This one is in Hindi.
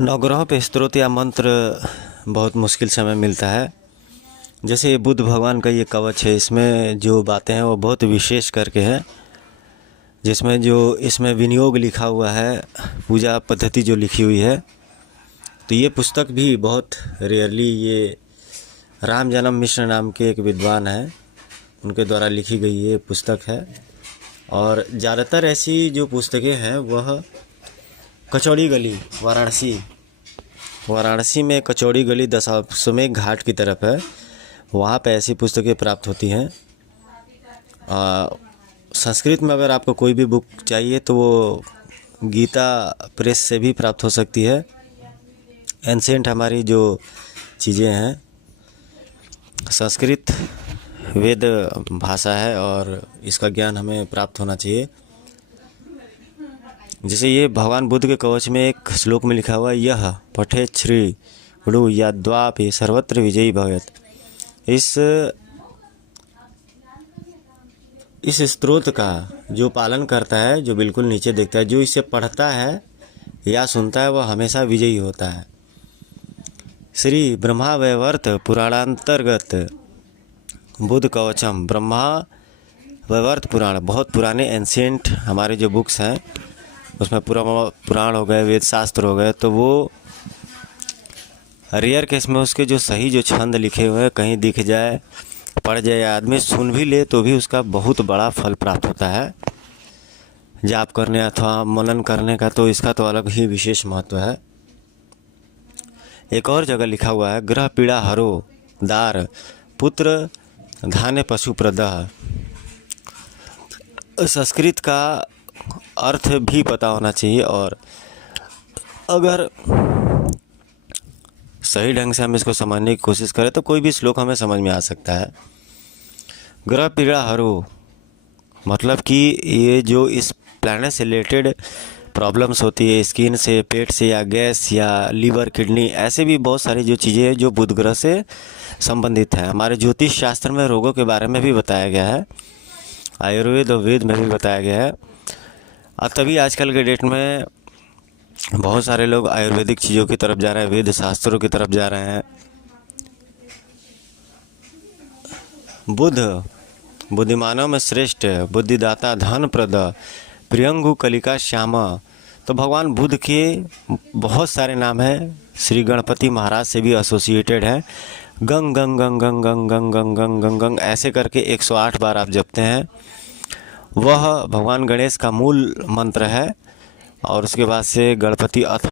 नवग्रहों पे स्तोत्र या मंत्र बहुत मुश्किल समय मिलता है। जैसे बुद्ध भगवान का ये कवच है, इसमें जो बातें हैं वो बहुत विशेष करके है, जिसमें जो इसमें विनियोग लिखा हुआ है, पूजा पद्धति जो लिखी हुई है। तो ये पुस्तक भी बहुत रेयरली ये राम जन्म मिश्र नाम के एक विद्वान हैं, उनके द्वारा लिखी गई ये पुस्तक है। और ज़्यादातर ऐसी जो पुस्तकें हैं वह कचौड़ी गली वाराणसी में कचौड़ी गली दशाश्वमेध घाट की तरफ है, वहाँ पे ऐसी पुस्तकें प्राप्त होती हैं। संस्कृत में अगर आपको कोई भी बुक चाहिए तो वो गीता प्रेस से भी प्राप्त हो सकती है। एंसेंट हमारी जो चीज़ें हैं, संस्कृत वेद भाषा है और इसका ज्ञान हमें प्राप्त होना चाहिए। जैसे ये भगवान बुद्ध के कवच में एक श्लोक में लिखा हुआ है, यह पठेत श्री गुरु यद्वापि सर्वत्र विजयी भवेत्। इस स्तोत्र का जो पालन करता है, जो बिल्कुल नीचे देखता है, जो इसे पढ़ता है या सुनता है, वह हमेशा विजयी होता है। श्री ब्रह्मा वैवर्त पुराणांतर्गत बुद्ध कवचम। ब्रह्मा वैवर्त पुराण बहुत पुराने एंशिएंट हमारे जो बुक्स हैं, उसमें पुराण हो गए, वेद शास्त्र हो गए, तो वो रेयर केस में उसके जो सही जो छंद लिखे हुए हैं कहीं दिख जाए, पढ़ जाए, आदमी सुन भी ले तो भी उसका बहुत बड़ा फल प्राप्त होता है। जाप करने अथवा मनन करने का तो इसका तो अलग ही विशेष महत्व है। एक और जगह लिखा हुआ है, ग्रह पीड़ा हरो दार पुत्र धान्य पशु प्रदह। संस्कृत का अर्थ भी पता होना चाहिए और अगर सही ढंग से हम इसको समझने की कोशिश करें तो कोई भी श्लोक हमें समझ में आ सकता है। ग्रह पीड़ा हरो मतलब कि ये जो इस प्लैनेट से रिलेटेड प्रॉब्लम्स होती है, स्किन से, पेट से, या गैस या लीवर, किडनी, ऐसे भी बहुत सारी जो चीज़ें हैं जो बुध ग्रह से संबंधित है। हमारे ज्योतिष शास्त्र में रोगों के बारे में भी बताया गया है, आयुर्वेद और वेद में भी बताया गया है। और तभी आजकल के डेट में बहुत सारे लोग आयुर्वेदिक चीज़ों की तरफ जा रहे हैं, वेद शास्त्रों की तरफ जा रहे हैं। बुध बुद्धिमानों में श्रेष्ठ, बुद्धिदाता, धन प्रद, प्रियंगु कलिका श्यामा। तो भगवान बुद्ध के बहुत सारे नाम हैं, श्री गणपति महाराज से भी एसोसिएटेड है। गंग गंग गंग गंग गंग गंग गंग गंग गंग गंग ऐसे करके 108 बार आप जपते हैं, वह भगवान गणेश का मूल मंत्र है। और उसके बाद से गणपति